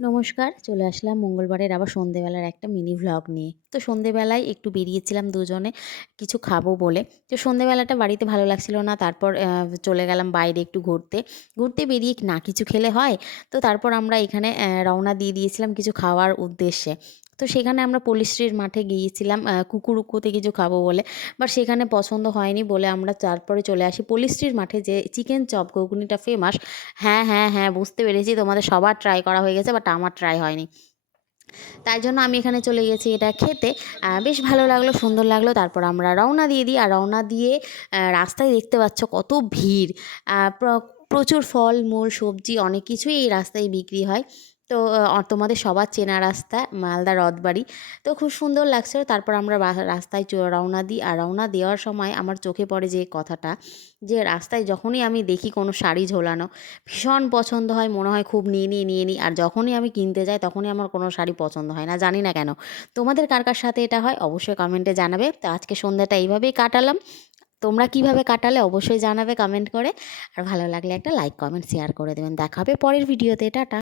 নমস্কার, চলে আসলাম মঙ্গলবারের আবার সন্ধেবেলার একটা মিনি ভ্লগ নিয়ে। তো সন্ধেবেলায় একটু বেরিয়েছিলাম দুজনে কিছু খাবো বলে। তো সন্ধেবেলাটা বাড়িতে ভালো লাগছিল না। তারপর চলে গেলাম বাইরে একটু ঘুরতে। ঘুরতে বেরিয়ে না কিছু খেলে হয়? তো তারপর আমরা এখানে রওনা দিয়ে দিয়েছিলাম কিছু খাওয়ার উদ্দেশ্যে। তো সেখানে আমরা পল্লীশ্রীর মাঠে গিয়েছিলাম কুকুরুকুতে কিছু খাবো বলে। বাট সেখানে পছন্দ হয়নি বলে আমরা তারপরে চলে আসি পল্লীশ্রীর মাঠে, যে চিকেন চপ ঘুগনিটা ফেমাস। হ্যাঁ, হ্যাঁ, হ্যাঁ, বুঝতে পেরেছি তোমাদের সবার ট্রাই করা হয়ে গেছে, বাট আমার ট্রাই হয়নি। তাই জন্য আমি এখানে চলে গেছি এটা খেতে। বেশ ভালো লাগলো, সুন্দর লাগলো। তারপর আমরা রওনা দিয়ে দিই। আর রওনা দিয়ে রাস্তায় দেখতে পাচ্ছ কত ভিড়। প্রচুর ফলমূল, সবজি অনেক কিছুই এই রাস্তায় বিক্রি হয়। তো তোমাদের সবার চেনা রাস্তা মালদা রথবাড়ি। তো খুব সুন্দর লাগছিল। তারপর আমরা রাস্তায় রওনা দিই। আর রওনা দেওয়ার সময় আমার চোখে পড়ে যে কথাটা, যে রাস্তায় যখনই আমি দেখি কোনো শাড়ি ঝোলানো ভীষণ পছন্দ হয়, মনে হয় খুব নিয়ে নিই, নিয়ে নিই। আর যখনই আমি কিনতে যাই তখনই আমার কোনো শাড়ি পছন্দ হয় না, জানি না কেন। তোমাদের কার কার সাথে এটা হয় অবশ্যই কমেন্টে জানাবে। তো আজকে সন্ধ্যাটা এইভাবেই কাটালাম। তোমরা কিভাবে কাটালে অবশ্যই জানাবে কমেন্ট করে। আর ভালো লাগলে একটা লাইক, কমেন্ট, শেয়ার করে দেবেন। দেখা হবে পরের ভিডিওতে। টাটা।